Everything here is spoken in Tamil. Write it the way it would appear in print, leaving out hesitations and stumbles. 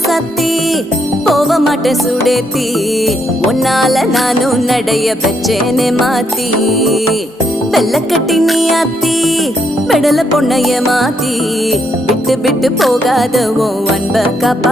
சத்தி போக மாட்டேன் சுடேத்தி உன்னால நானும் நடைய பெச்சேனே மாத்தி வெள்ளக்கட்டி நீ ஆத்தி பெடல பொண்ணைய மாத்தி விட்டு விட்டு போகாத உன் அன்ப காப்பாத்தி